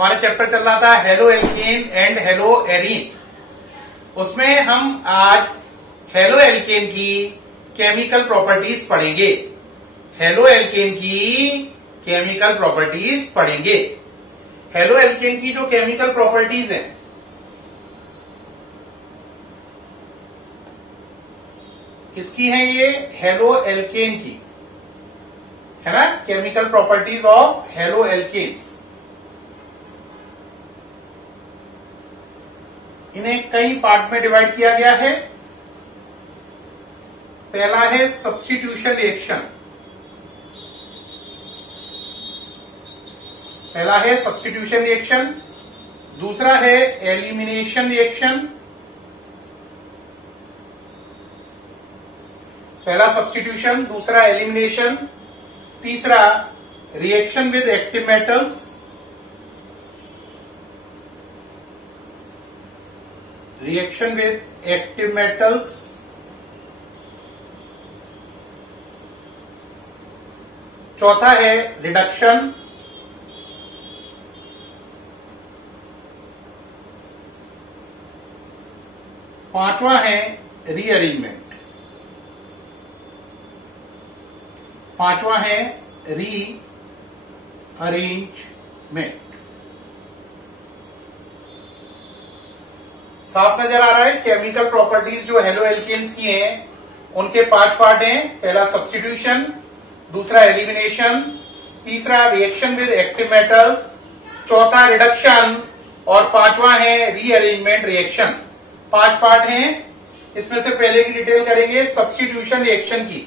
हमारा चैप्टर चल रहा था halo alkane and hello arene. उसमें हम आज हेलो एल्केन की केमिकल प्रॉपर्टीज पढ़ेंगे। हेलो एल्केन की केमिकल प्रॉपर्टीज पढ़ेंगे। हेलो एल्केन की जो केमिकल प्रॉपर्टीज हैं, किसकी है ये? हेलो एल्केन की है ना। Chemical properties of haloalkanes. इन्हें कई पार्ट में डिवाइड किया गया है। पहला है सब्स्टिट्यूशन रिएक्शन। पहला है सब्स्टिट्यूशन रिएक्शन। दूसरा है एलिमिनेशन रिएक्शन। पहला सब्स्टिट्यूशन, दूसरा एलिमिनेशन, तीसरा reaction with active metals. Reaction with active metals. चौथा है रिडक्शन। पांचवा है रीअरेंजमेंट। पांचवा है रीअरेंजमेंट। साफ नजर आ रहा है? केमिकल प्रॉपर्टीज जो हेलो एल्केन्स की हैं उनके 5 पार्ट हैं। पहला सब्स्टिट्यूशन, दूसरा एलिमिनेशन, तीसरा रिएक्शन विद एक्टिव मेटल्स, चौथा रिडक्शन और पांचवा है रीअरेंजमेंट रिएक्शन। 5 पार्ट हैं। इसमें से पहले की डिटेल करेंगे सब्स्टिट्यूशन रिएक्शन की।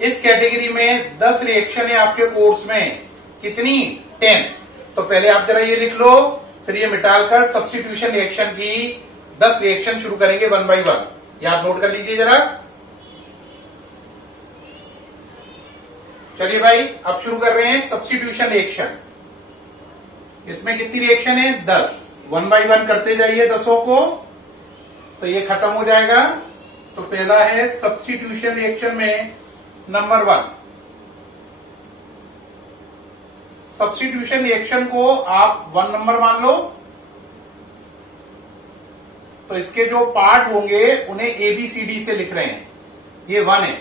इस कैटेगरी में 10 रिएक्शन है आपके कोर्स में। कितनी? 10। तो पहले आप जरा ये लिख लो, फिर ये मिटाकर सब्स्टिट्यूशन रिएक्शन की 10 रिएक्शन शुरू करेंगे 1 बाय 1। याद नोट कर लीजिए जरा। चलिए भाई, अब शुरू कर रहे हैं सब्स्टिट्यूशन रिएक्शन। इसमें कितनी रिएक्शन है? 10। 1 बाय 1 करते जाइए 10 को, तो ये खत्म हो जाएगा। तो पहला है सब्स्टिट्यूशन रिएक्शन में नंबर 1। सब्स्टिट्यूशन रिएक्शन को आप 1 नंबर मान लो। तो इसके जो पार्ट होंगे उन्हें ABCD से लिख रहे हैं। ये 1 है,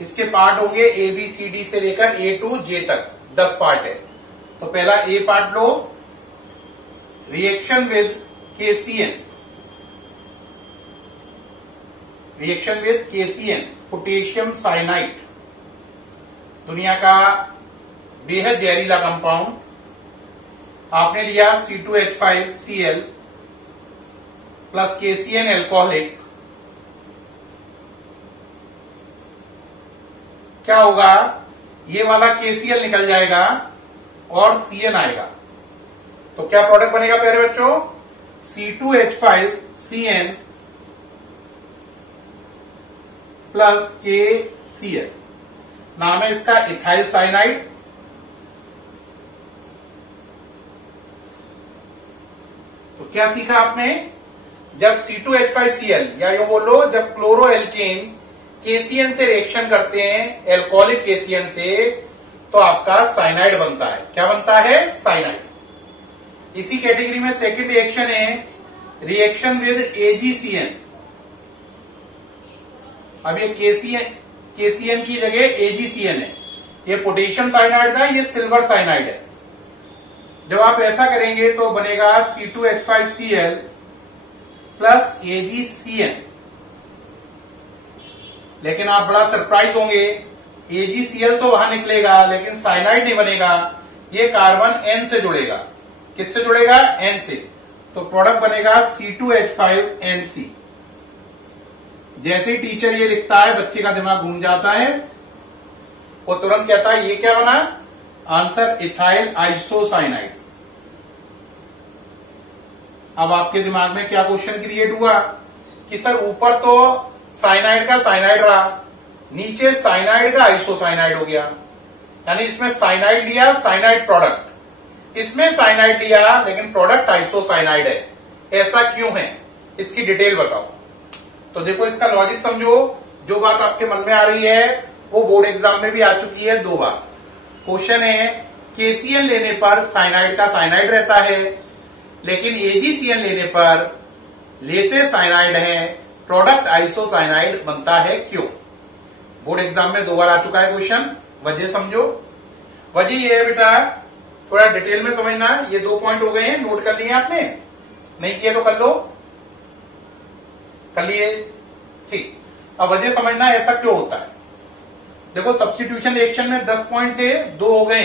इसके पार्ट होंगे ABCD से लेकर A to J तक 10 पार्ट है। तो पहला A part low, reaction with KCN। Reaction with KCN, potassium cyanide, दुनिया का बेहद जहरीला कंपाउंड। आपने लिया C2H5Cl प्लस KCN एल्कोहलिक। क्या होगा? ये वाला KCl निकल जाएगा और Cn आएगा। तो क्या प्रोडक्ट बनेगा प्यारे बच्चों? C2H5Cn plus KCl। नाम है इसका इथाइल साइनाइड। तो क्या सीखा आपने? जब C2H5Cl या यो बोलो जब क्लोरो एल्केन KCN से रिएक्शन करते हैं, एल्कोहलिक KCN से, तो आपका साइनाइड बनता है। क्या बनता है? साइनाइड। इसी कैटेगरी में सेकंड रिएक्शन है रिएक्शन विद AgCN। अब ये KCN की जगह AgCN है। ये पोटेशियम साइनाइड था, ये सिल्वर साइनाइड है। जब आप ऐसा करेंगे तो बनेगा C2H5Cl प्लस AgCN। लेकिन आप बड़ा सरप्राइज होंगे, AgCl तो वहां निकलेगा लेकिन साइनाइड नहीं बनेगा। ये कार्बन N से जुड़ेगा। किससे जुड़ेगा? N से। तो प्रोडक्ट बनेगा C2H5NC। जैसे ही टीचर ये लिखता है बच्चे का दिमाग घूम जाता है, वो तुरंत कहता है ये क्या बना? Answer ethyl isocyanide. अब आपके दिमाग में क्या क्वेश्चन क्रिएट हुआ कि सर ऊपर तो साइनाइड का साइनाइड रहा, नीचे साइनाइड का आइसोसाइनाइड हो गया। यानी इसमें साइनाइड लिया, साइनाइड प्रोडक्ट, इसमें साइनाइड लिया लेकिन प्रोडक्ट आइसोसाइनाइड है। ऐसा क्यों है? इसकी डिटेल बताओ। तो देखो इसका लॉजिक समझो। जो बात आपके मन में आ रही है वो बोर्ड एग्जाम में भी आ चुकी है 2 बार। क्वेश्चन है KCl लेने पर साइनाइड का साइनाइड रहता है, लेकिन AgCl लेने पर लेते साइनाइड है, प्रोडक्ट आइसोसाइनाइड बनता है, क्यों? बोर्ड एग्जाम में 2 बार आ चुका है क्वेश्चन। वजह समझो। वजह ये है बेटा, थोड़ा डिटेल में समझना। ये 2 पॉइंट हो गए हैं, नोट कर लिए आपने? नहीं किए तो कर लो। कर लिए? ठीक। अब वजह समझना ऐसा क्यों होता है। देखो, सब्स्टिट्यूशन रिएक्शन में 10 पॉइंट थे, 2 हो गए।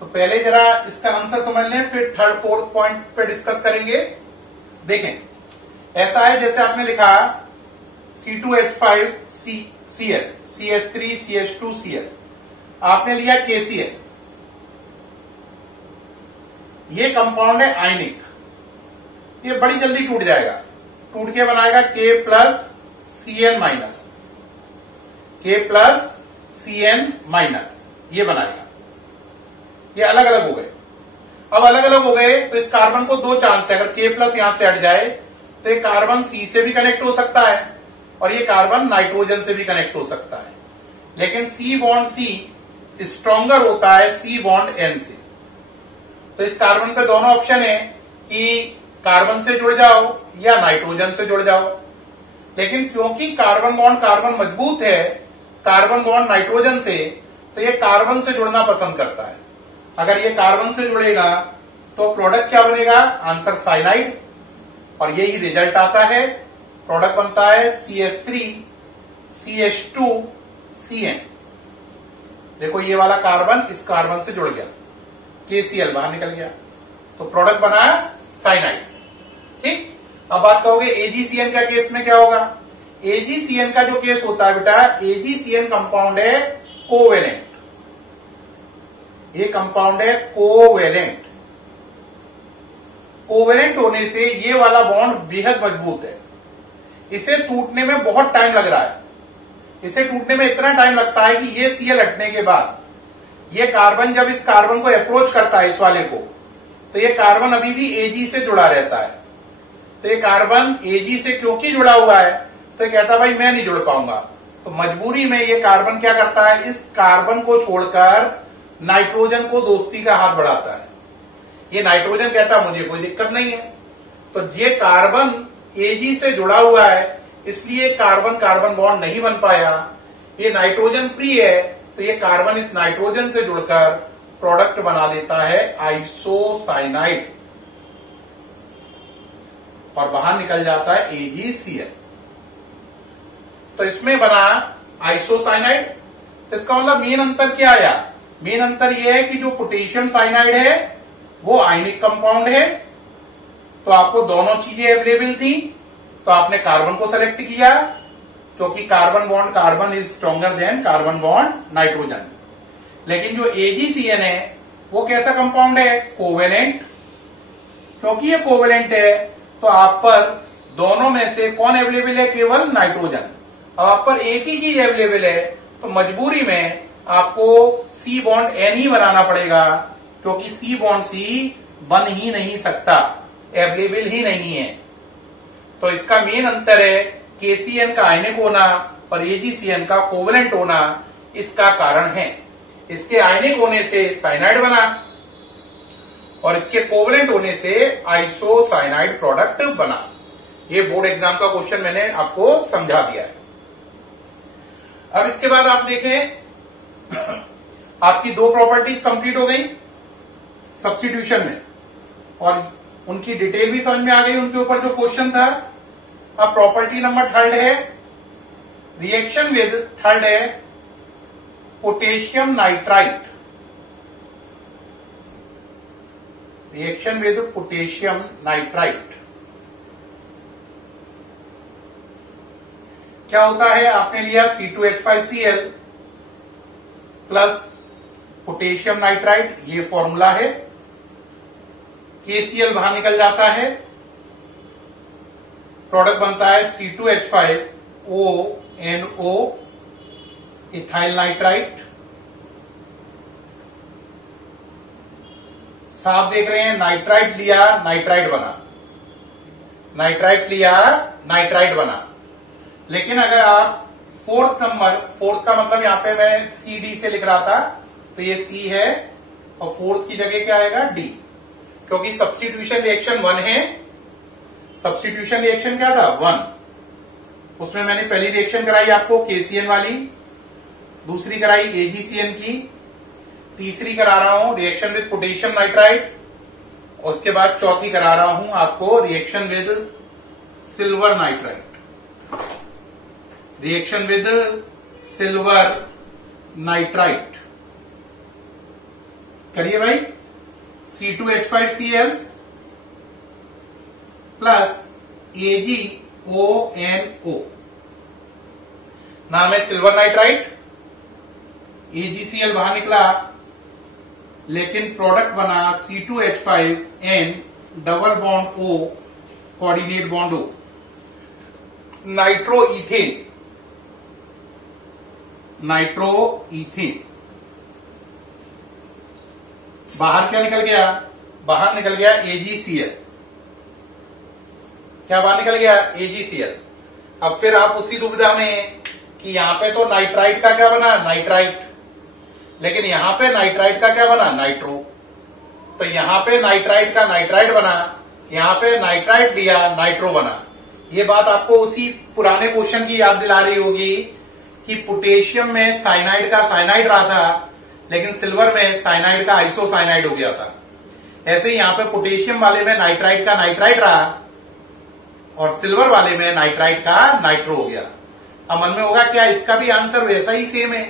तो पहले जरा इसका आंसर समझ लें, फिर 3rd 4th पॉइंट पे डिस्कस करेंगे। देखें, ऐसा है जैसे आपने लिखा C2H5Cl, CH3CH2Cl, आपने लिया KCl। ये कंपाउंड है आयनिक, ये बड़ी जल्दी टूट जाएगा। टूट के बनाएगा K+Cn-, K+Cn-, ये बनाएगा। ये अलग अलग हो गए। अब अलग अलग हो गए तो इस कार्बन को 2 चांस है। अगर K+ यहां से हट जाए तो ये कार्बन C से भी कनेक्ट हो सकता है और ये कार्बन नाइट्रोजन से भी कनेक्ट हो सकता है, लेकिन C बॉन्ड C स्ट्रॉन्गर होता है C बॉन्ड N से। तो इस कार्बन पे दोनों ऑप्शन है कि कार्बन से जुड़ जाओ या नाइट्रोजन से जुड़ जाओ, लेकिन क्योंकि कार्बन बॉन्ड मजबूत है कार्बन बॉन्ड नाइट्रोजन से, तो ये कार्बन से जुड़ना पसंद करता है। अगर ये कार्बन से जुड़ेगा तो प्रोडक्ट क्या बनेगा? आंसर साइनाइड, और यही रिजल्ट आता है। प्रोडक्ट बनता है CH3CH2Cn। देखो, ये वाला कार्बन इस कार्बन से जुड़ गया, KCl बाहर निकल गया, तो प्रोडक्ट बना साइनाइड। ठीक। अब बात करोगे AgCN का केस में क्या होगा? AgCN का जो केस होता है बेटा, AgCN कंपाउंड है कोवेलेंट। ये कंपाउंड है कोवेलेंट। कोवेलेंट होने से ये वाला बॉन्ड बेहद मजबूत है। इसे टूटने में बहुत टाइम लग रहा है। इसे टूटने में इतना टाइम लगता है कि ये Cl हटने के बाद ये कार्बन जब इस कार्बन को अप्रोच करता है, इस वाले को, तो ये कार्बन अभी भी Ag से जुड़ा रहता है। तो ये कार्बन Ag से क्योंकि जुड़ा हुआ है, तो ये कहता भाई मैं नहीं जुड़ पाऊंगा। तो मजबूरी में ये कार्बन क्या करता है? इस कार्बन को छोड़कर नाइट्रोजन को दोस्ती का हाथ बढ़ाता है। ये नाइट्रोजन कहता मुझे कोई दिक्कत नहीं है। तो ये कार्बन Ag से जुड़ा हुआ है, इसलिए कार्बन कार्बन बॉन्ड नहीं बन पाया। ये नाइट्रोजन फ्री है, तो ये कार्बन इस नाइट्रोजन से जुड़कर प्रोडक्ट बना देता है आइसोसाइनाइड, और बाहर निकल जाता है AgCl। तो इसमें बना आइसोसाइनाइड। इसका मतलब मेन अंतर क्या आया? मेन अंतर यह है कि जो पोटेशियम साइनाइड है वो आयनिक कंपाउंड है, तो आपको दोनों चीजें अवेलेबल थी, तो आपने कार्बन को सेलेक्ट किया, क्योंकि carbon is stronger than carbon bond nitrogen. लेकिन जो AgCN है वो कैसा कंपाउंड है? कोवेलेंट। क्योंकि ये कोवेलेंट है तो आप पर दोनों में से कौन अवेलेबल है? केवल नाइट्रोजन। अब आप पर एक ही चीज अवेलेबल है, तो मजबूरी में आपको C बॉन्ड N ही बनाना पड़ेगा, क्योंकि C बॉन्ड C बन ही नहीं सकता, अवेलेबल ही नहीं है। तो इसका मेन अंतर है KCN का आयनिक होना और AgCN का कोवेलेंट होना। इसका कारण है इसके आयनिक होने से साइनाइड बना और इसके कोवेलेंट होने से आइसोसाइनाइड प्रोडक्ट बना। ये बोर्ड एग्जाम का क्वेश्चन मैंने आपको समझा दिया है। अब इसके बाद आप देखें, आपकी 2 प्रॉपर्टीज कंप्लीट हो गई सब्स्टिट्यूशन में, और उनकी डिटेल भी समझ में आ गई, उनके ऊपर जो क्वेश्चन था। अब प्रॉपर्टी नंबर 3rd है रिएक्शन विद, 3rd है potassium nitrite. Reaction with potassium nitrite क्या होता है? आपने लिया C2H5Cl प्लस पोटेशियम नाइट्राइट, ये फॉर्मूला है। KCl बाहर निकल जाता है, प्रोडक्ट बनता है C2H5ONO इथाइल नाइट्राइट। साफ देख रहे हैं, नाइट्राइट लिया नाइट्राइट बना, नाइट्राइट लिया नाइट्राइट बना। लेकिन अगर आप 4th का मतलब यहां पे मैं CD से लिख रहा था, तो ये C है, और फोर्थ की जगह क्या आएगा डी, क्योंकि सब्स्टिट्यूशन रिएक्शन 1 है। सब्स्टिट्यूशन रिएक्शन क्या था 1, उसमें मैंने पहली रिएक्शन कराई आपको KCN वाली, दूसरी कराई AgCN की, तीसरी करा रहा हूं रिएक्शन विद पोटेशियम नाइट्राइट, उसके बाद चौथी करा रहा हूं आपको reaction with silver nitrite. Reaction with silver nitrite करिए भाई। C2H5Cl प्लस AgONO, नाम है सिल्वर नाइट्राइट। AgCl बाहर निकला, लेकिन प्रोडक्ट बना C2H5N double bond O coordinate bond O, nitro ethane. Nitro ethane बाहर क्या निकल गया, बाहर निकल गया AgCl। क्या बाहर निकल गया AgCl। अब फिर आप उसी दुविधा में कि यहां पे तो नाइट्राइट का क्या बना नाइट्राइट, लेकिन यहां पे नाइट्राइट का क्या बना नाइट्रो, तो यहां पे नाइट्राइट का नाइट्राइट बना, यहां पे नाइट्राइट लिया नाइट्रो बना। ये बात आपको उसी पुराने क्वेश्चन की याद दिला रही होगी कि पोटेशियम में साइनाइड का साइनाइड रहा था, लेकिन सिल्वर में साइनाइड का आइसोसाइनाइड हो गया था। ऐसे ही यहां पे पोटेशियम वाले में नाइट्राइट का नाइट्राइट रहा और सिल्वर वाले में नाइट्राइट का नाइट्रो हो गया। अब मन में होगा क्या इसका भी आंसर वैसा ही सेम है,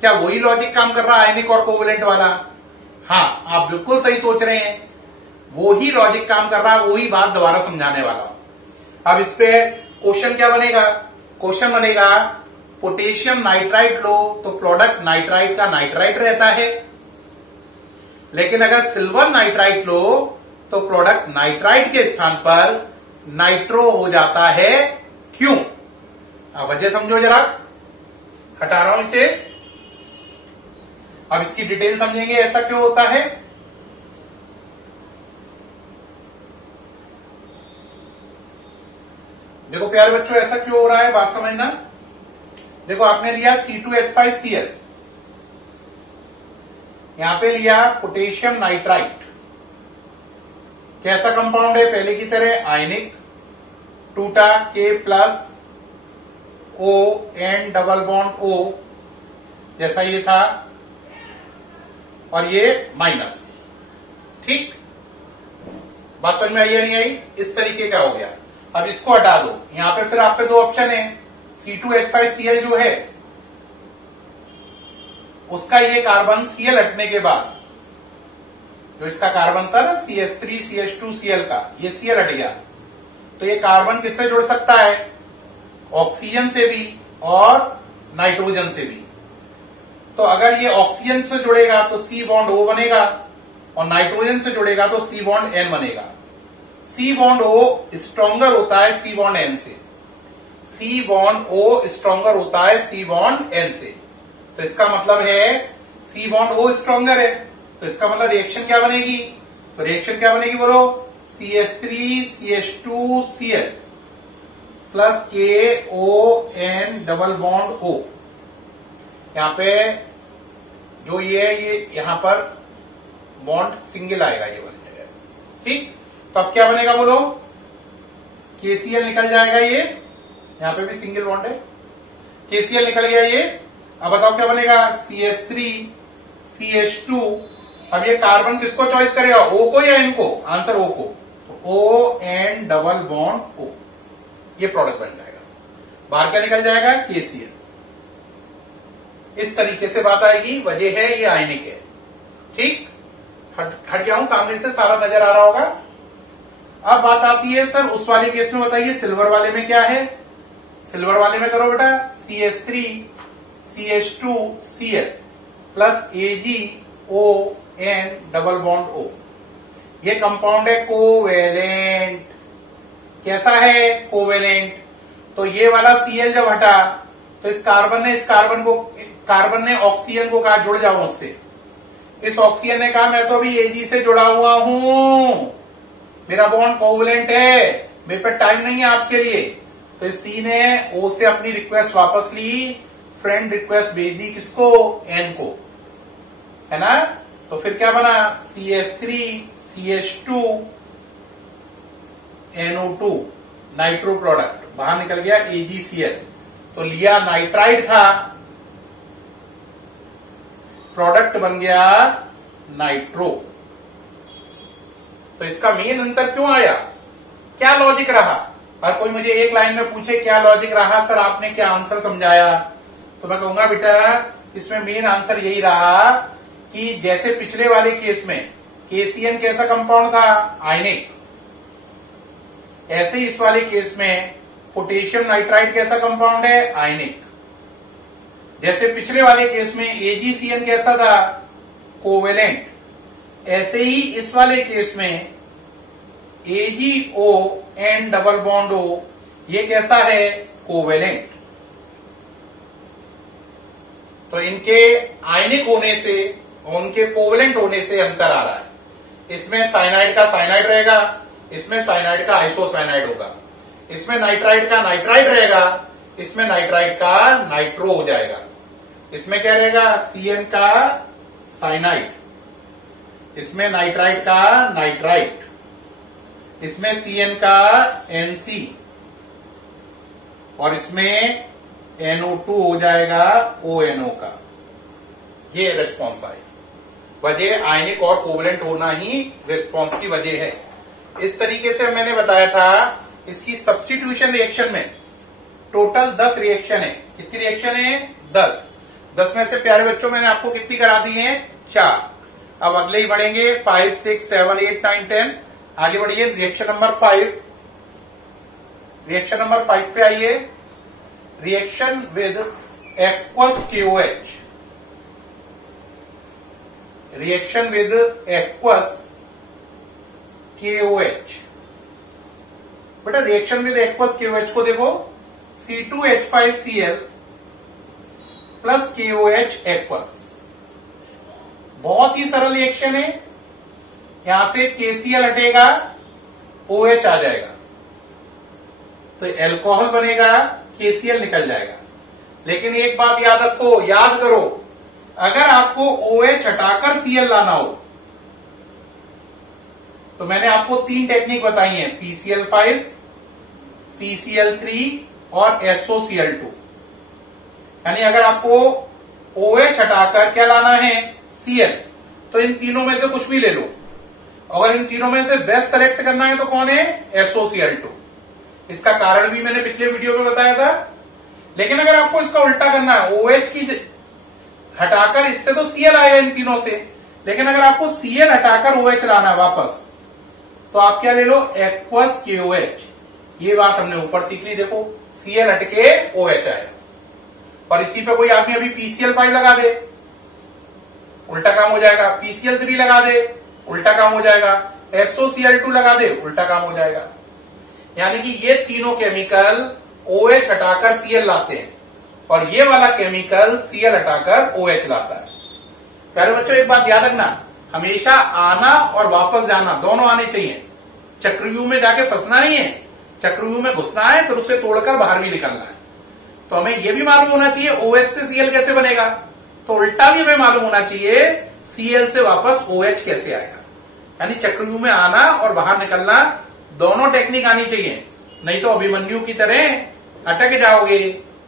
क्या वही लॉजिक काम कर रहा है आयनिक और कोवेलेंट वाला। हाँ, आप बिल्कुल सही सोच रहे हैं, वो ही लॉजिक काम कर रहा है, वही बात दोबारा समझाने वाला हूं। अब इस पे क्वेश्चन क्या बनेगा, क्वेश्चन बनेगा पोटेशियम नाइट्राइट लो तो प्रोडक्ट नाइट्राइट का नाइट्राइट रहता है, लेकिन अगर सिल्वर नाइट्राइट लो तो प्रोडक्ट नाइट्राइट के स्थान पर नाइट्रो हो जाता है। क्यों, अब वजह समझो जरा, हटा रहा हूं इसे। अब इसकी डिटेल समझेंगे ऐसा क्यों होता है। देखो प्यारे बच्चों, ऐसा क्यों हो रहा है बात समझना। देखो आपने लिया C2H5Cl, यहां पे लिया पोटेशियम नाइट्राइट, कैसा कंपाउंड है पहले की तरह आयनिक, टूटा K plus O N double bond O जैसा ये था, और ये माइनस। ठीक, बात समझ में आई या नहीं आई, इस तरीके का हो गया। अब इसको हटा दो, यहां पे फिर आप पे दो ऑप्शन है, C2H5Cl जो है उसका ये कार्बन Cl हटने के बाद, जो इसका कार्बन था ना CH3 CH2 Cl का, ये Cl हट गया, तो ये कार्बन किससे जुड़ सकता है, ऑक्सीजन से भी और नाइट्रोजन से भी। तो अगर ये ऑक्सीजन से जुड़ेगा तो C बॉन्ड O बनेगा, और नाइट्रोजन से जुड़ेगा तो C बॉन्ड N बनेगा। C बॉन्ड O स्ट्रॉन्गर होता है C बॉन्ड N से, C बॉन्ड O स्ट्रॉन्गर होता है C बॉन्ड N से। तो इसका मतलब है C बॉन्ड O स्ट्रॉन्गर है, तो इसका मतलब रिएक्शन क्या बनेगी, तो रिएक्शन क्या बनेगी बोलो, CH3 CH2 Cl plus KON double bond O। यहां पे जो ये यहां पर बॉन्ड सिंगल आएगा ये वाली जगह। ठीक, तो अब क्या बनेगा बोलो, KCl निकल जाएगा, ये यहां पे भी सिंगल बॉन्ड है, KCl निकल गया ये। अब बताओ क्या बनेगा, CH3 CH2। अब ये कार्बन किसको चॉइस करेगा, O को या N को, आंसर O को, तो ON डबल बॉन्ड O, ये प्रोडक्ट बन जाएगा। बाहर क्या निकल जाएगा, KCl। इस तरीके से बात आएगी, वजह है ये आयनिक है। ठीक, हट गया हूं, सामने से सारा नजर आ रहा होगा। अब बात आती है सर उस वाले केस में, बताइए सिल्वर वाले में क्या है। सिल्वर वाले में करो बेटा, CH3 CH2 Cl plus AgON double bond O। ये कंपाउंड है कोवेलेंट। कैसा है, कोवेलेंट। तो ये वाला Cl जब हटा तो इस कार्बन ने ऑक्सीजन को कहा जुड़ जाओ उससे। इस ऑक्सीजन ने कहा मैं तो अभी Ag से जुड़ा हुआ हूं, मेरा बॉन्ड कोवेलेंट है, मेरे पे टाइम नहीं है आपके लिए। तो इस C ने O से अपनी रिक्वेस्ट वापस ली, फ्रेंड रिक्वेस्ट भेज दी किसको, N को, है ना। तो फिर क्या बना, CH3 CH2 NO2 nitro product, बाहर निकल गया AgCl। तो लिया नाइट्राइड था, प्रोडक्ट बन गया नाइट्रो। तो इसका मेन अंतर क्यों आया, क्या लॉजिक रहा? और कोई मुझे एक लाइन में पूछे क्या लॉजिक रहा सर, आपने क्या आंसर समझाया, तो मैं कहूंगा बेटा इसमें मेन आंसर यही रहा कि जैसे पिछले वाले केस में KCN कैसा कंपाउंड था, आयनिक, ऐसे इस वाले केस में पोटेशियम नाइट्राइड कैसा कंपाउंड है, आयनिक। जैसे पिछले वाले केस में AgCN कैसा था, कोवेलेंट, ऐसे ही इस वाले केस में AgO and double bond O ये कैसा है, कोवेलेंट। तो इनके आयनिक होने से और उनके कोवेलेंट होने से अंतर आ रहा है। इसमें साइनाइड का साइनाइड रहेगा, इसमें साइनाइड का आइसोसाइनाइड होगा, इसमें नाइट्राइड का नाइट्राइड रहेगा, इसमें नाइट्राइड का नाइट्रो हो जाएगा। इसमें क्या रहेगा, CN का साइनाइड, इसमें नाइट्राइड का नाइट्राइट, इसमें CN का NC और इसमें NO2 हो जाएगा ONO का। ये रिस्पॉन्स आए, वजह आयनिक और कोवेलेंट होना ही रिस्पॉन्स की वजह है। इस तरीके से मैंने बताया था। इसकी सब्स्टिट्यूशन रिएक्शन में टोटल 10 रिएक्शन है। कितनी रिएक्शन है, 10। 10 में से प्यारे बच्चों मैंने आपको कितनी करा दी है, 4। अब अगले ही बढ़ेंगे 5, 6, 7, 8, 9, 10। आगे बढ़िए रिएक्शन नंबर 5। रिएक्शन नंबर 5 पे आइए। Reaction with aqueous KOH, reaction with aqueous KOH। बेटा रिएक्शन विद एक्वस KOH को देखो, C2H5Cl प्लस KOH एक्वस, बहुत ही सरल रिएक्शन है। यहां से KCl हटेगा, OH आ जाएगा, तो एल्कोहल बनेगा, KCl निकल जाएगा। लेकिन एक बात याद रखो, याद करो, अगर आपको OH हटाकर Cl लाना हो तो मैंने आपको 3 टेक्निक बताई हैं, PCl5, PCl3 और SOCl2। यानी अगर आपको OH हटाकर क्या लाना है, Cl, तो इन तीनों में से कुछ भी ले लो। अगर इन तीनों में से बेस्ट सेलेक्ट करना है तो कौन है, SOCl2। इसका कारण भी मैंने पिछले वीडियो में बताया था। लेकिन अगर आपको इसका उल्टा करना है, OH की हटाकर, इससे तो Cl आएगा इन तीनों से, लेकिन अगर आपको Cl हटाकर OH लाना है वापस, तो आप क्या ले लो, एक्वस KOH। ये बात हमने ऊपर सीख ली, देखो Cl हटके OH आए। और इसी पे कोई आदमी अभी PCl5 लगा दे, उल्टा काम हो जाएगा। PCl3 लगा दे, उल्टा काम हो जाएगा। SOCl2 लगा दे, उल्टा काम हो जाएगा। यानी कि ये तीनों केमिकल OH हटाकर Cl लाते हैं और ये वाला केमिकल Cl हटाकर OH लाता है। प्यारे बच्चों एक बात याद रखना, हमेशा आना और वापस जाना दोनों आने चाहिए। चक्रव्यूह में जाके फंसना नहीं है, चक्रव्यूह में घुसना है, फिर उसे तोड़कर बाहर भी निकलना है। तो हमें यह भी मालूम होना चाहिए OH से Cl कैसे बनेगा, तो उल्टा भी हमें मालूम होना चाहिए Cl से वापस OH कैसे आएगा। यानी चक्रव्यूह में आना और बाहर निकलना दोनों टेक्निक आनी चाहिए, नहीं तो अभिमन्यु की तरह अटक जाओगे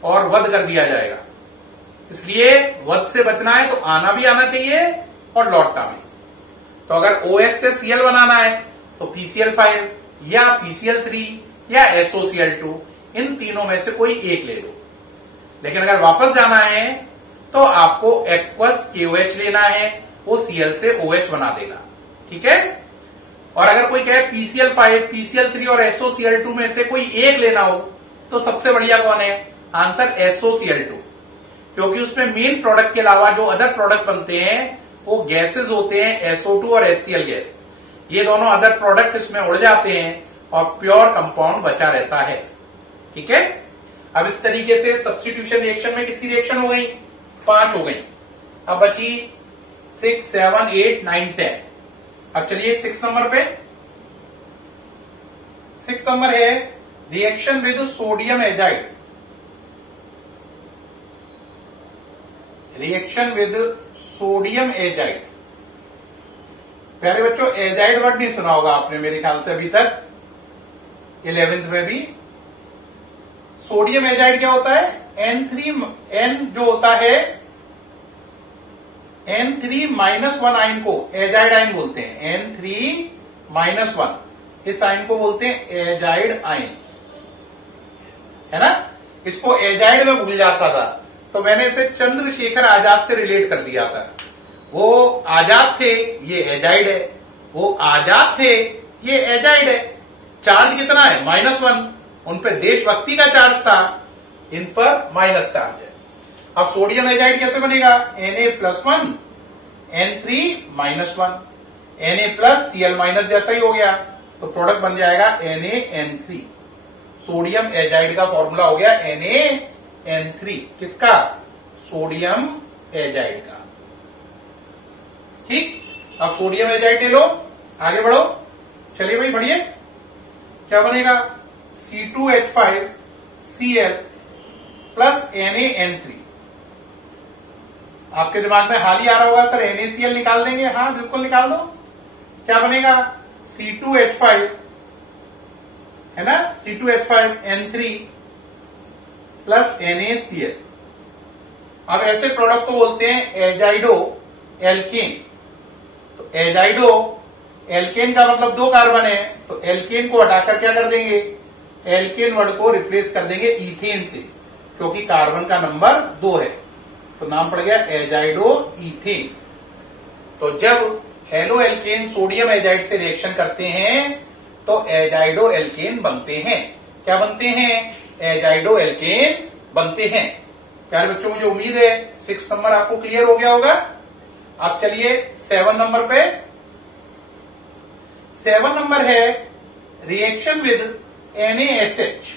और वध कर दिया जाएगा। इसलिए वध से बचना है तो आना भी आना चाहिए और लौटना भी। तो अगर OH से Cl बनाना है तो PCl5 या PCl3 या SOCl2, इन तीनों में से कोई एक ले लो। लेकिन अगर वापस जाना है तो आपको एक्वस KOH लेना है, वो Cl से OH बना देगा, ठीक है। और अगर कोई कहे PCl5, PCl3 और SOCl2 में से कोई एक लेना हो तो सबसे बढ़िया कौन है, आंसर SOCl2, क्योंकि उसमें मेन प्रोडक्ट के अलावा जो अदर प्रोडक्ट बनते हैं वो गैसेस होते हैं, SO2 और HCl गैस। ये दोनों अदर प्रोडक्ट इसमें उड़ जाते हैं और प्योर कंपाउंड बचा रहता है, ठीक है। अब इस तरीके से सब्स्टिट्यूशन रिएक्शन में कितनी रिएक्शन हो गई, 5 हो गई। अब बची 6, 7, 8, 9, 10। अब चलिए 6 नंबर पे। 6 नंबर है reaction with sodium azide. Reaction with sodium azide. प्यारे बच्चों, एजाइड वर्ड नहीं सुना होगा आपने मेरे ख्याल से अभी तक, 11th में भी। सोडियम एजाइड क्या होता है? N जो होता है N3-1 आयन को एजाइड आयन बोलते हैं। N3-1 इस आयन को बोलते हैं एजाइड आयन, है ना। इसको एजाइड में भूल जाता था, तो मैंने इसे चंद्रशेखर आजाद से रिलेट कर दिया था। वो आजाद थे, ये एजाइड है। वो आजाद थे, ये एजाइड है। चार्ज कितना है? -1। उन पे देशभक्ति का चार्ज था, इन पर माइनस चार्ज है। अब सोडियम एजाइड कैसे बनेगा? Na+1 N3-1 Na+Cl- जैसा ही हो गया, तो प्रोडक्ट बन जाएगा NaN3। सोडियम एजाइड का फॉर्मूला हो गया NaN3। किसका? सोडियम एजाइड का। ठीक, अब सोडियम एजाइड ले लो, आगे बढ़ो। चलिए भाई बढ़िए, क्या बनेगा? C2H5Cl plus NaN3। आपके दिमाग में हाल ही आ रहा होगा, सर NaCl निकाल देंगे। हाँ बिल्कुल निकाल दो। क्या बनेगा? C2H5, है ना, C2H5N3 प्लस NaCl। अब ऐसे प्रोडक्ट को बोलते हैं एजाइडो एल्केन। तो एजाइडो एल्केन का मतलब 2 कार्बन है, तो एल्केन को हटाकर क्या कर देंगे? एल्केन वर्ड को रिप्लेस कर देंगे इथेन से, क्योंकि कार्बन का नंबर 2 है, तो नाम पड़ गया एजाइडो इथेन। तो जब हेलो एल्केन सोडियम एजाइड से रिएक्शन करते हैं तो एजाइडो एल्केन बनते हैं। क्या बनते हैं? एजाइडो एल्केन बनते हैं। प्यारे बच्चों, मुझे उम्मीद है 6 नंबर आपको क्लियर हो गया होगा। अब चलिए 7 नंबर पे। 7 नंबर है रिएक्शन विद NaSH।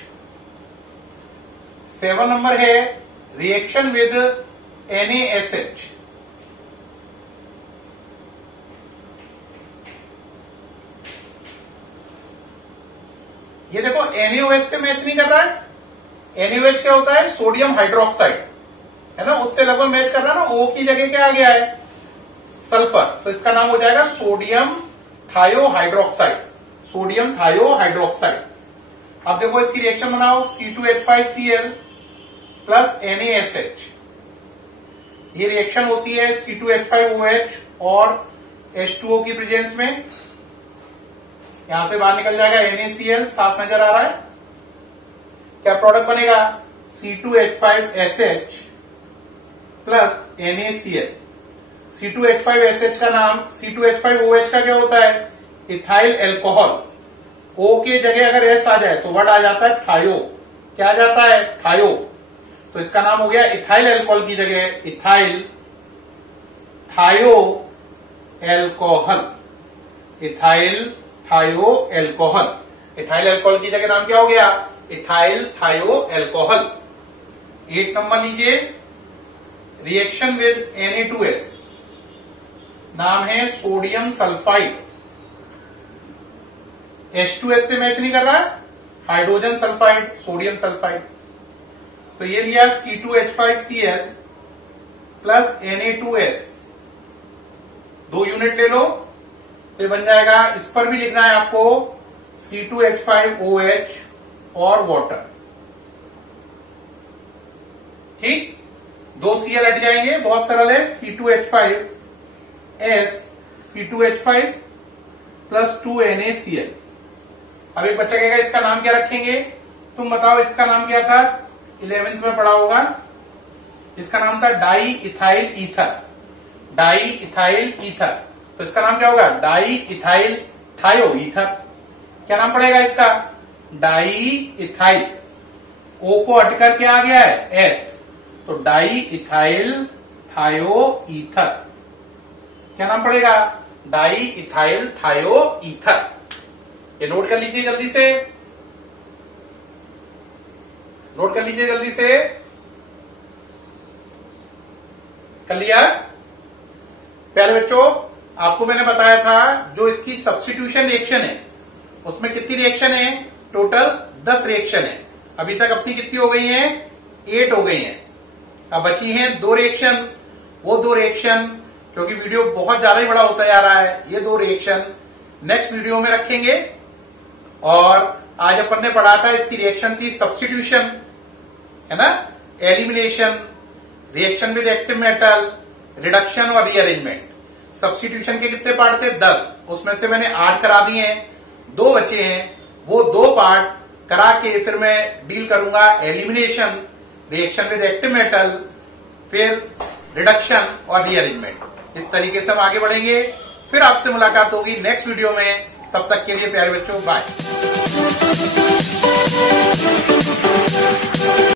7 नंबर है रिएक्शन विद NaSH। ये देखो NaOH से मैच नहीं कर रहा है। NaOH क्या होता है? सोडियम हाइड्रोक्साइड, है ना, उससे लगभग मैच कर रहा है ना। O की जगह क्या आ गया है? सल्फर, तो इसका नाम हो जाएगा सोडियम थायोहाइड्रोक्साइड। सोडियम थायोहाइड्रोक्साइड। अब देखो इसकी रिएक्शन बनाओ, C2H5Cl प्लस NaSH। ये रिएक्शन होती है C2H5OH और H2O की प्रेजेंस में। यहां से बाहर निकल जाएगा NaCl, साफ नजर आ रहा है। क्या प्रोडक्ट बनेगा? C2H5SH plus NaCl। C2H5SH का नाम C2H5OH का क्या होता है? Ethyl alcohol. O के जगह अगर S आ जाए तो वर्ड आ जाता है थायो। क्या आ जाता है? थायो। तो इसका नाम हो गया इथाइल एल्कोहल की जगह इथाइल थायो एल्कोहल। इथाइल थायो एल्कोहल। इथाइल एल्कोहल की जगह नाम क्या हो गया? इथाइल थायो एल्कोहल। 8 नंबर लीजिए, रिएक्शन विद Na2S। नाम है सोडियम सल्फाइड। H2S से मैच नहीं कर रहा है, हाइड्रोजन सल्फाइड, सोडियम सल्फाइड। तो ये लिया C2H5Cl प्लस Na2S। 2 यूनिट ले लो, तो बन जाएगा, इस पर भी लिखना है आपको C2H5OH और वाटर। ठीक, 2 Cl हट जाएंगे, बहुत सरल है। C2H5S C2H5 plus 2 NaCl। अब एक बच्चा कहेगा इसका नाम क्या रखेंगे? तुम बताओ, इसका नाम क्या था? 11th में पढ़ा होगा। इसका नाम था di ethyl ether. Di ethyl ether. तो इसका नाम क्या होगा? डाई इथाइल थायो ईथर। क्या नाम पड़ेगा इसका? Di ethyl. ओ को हटकर क्या आ गया है? एस। तो डाई इथाइल थायो ईथर। क्या नाम पड़ेगा? डाई इथाइल थायो ईथर। ये नोट कर लीजिए जल्दी से, नोट कर लीजिए जल्दी से। कर लिया? प्यारे बच्चों, आपको मैंने बताया था जो इसकी सब्स्टिट्यूशन रिएक्शन है उसमें कितनी रिएक्शन है? टोटल 10 रिएक्शन है। अभी तक अपनी कितनी हो गई हैं? 8 हो गई हैं। अब बची हैं 2 रिएक्शन। वो 2 रिएक्शन क्योंकि वीडियो बहुत ज्यादा ही बड़ा होता जा रहा है। ये 2 रिएक्शन नेक्स्ट वीडियो में रखेंगे। और आज अपन ने पढ़ा था, इसकी रिएक्शन थी सब्स्टिट्यूशन, है ना, elimination, reaction with active metal, reduction और रीअरेंजमेंट। सब्स्टिट्यूशन के कितने पार्ट थे? 10। उसमें से मैंने 8 करा दिए हैं, 2 बचे हैं। वो 2 पार्ट करा के फिर मैं डील करूंगा elimination, reaction with active metal, फिर रिडक्शन और रीअरेंजमेंट। इस तरीके से हम आगे बढ़ेंगे। फिर आपसे मुलाकात होगी नेक्स्ट वीडियो में। तब तक के लिए प्यारे बच्चों, बाय।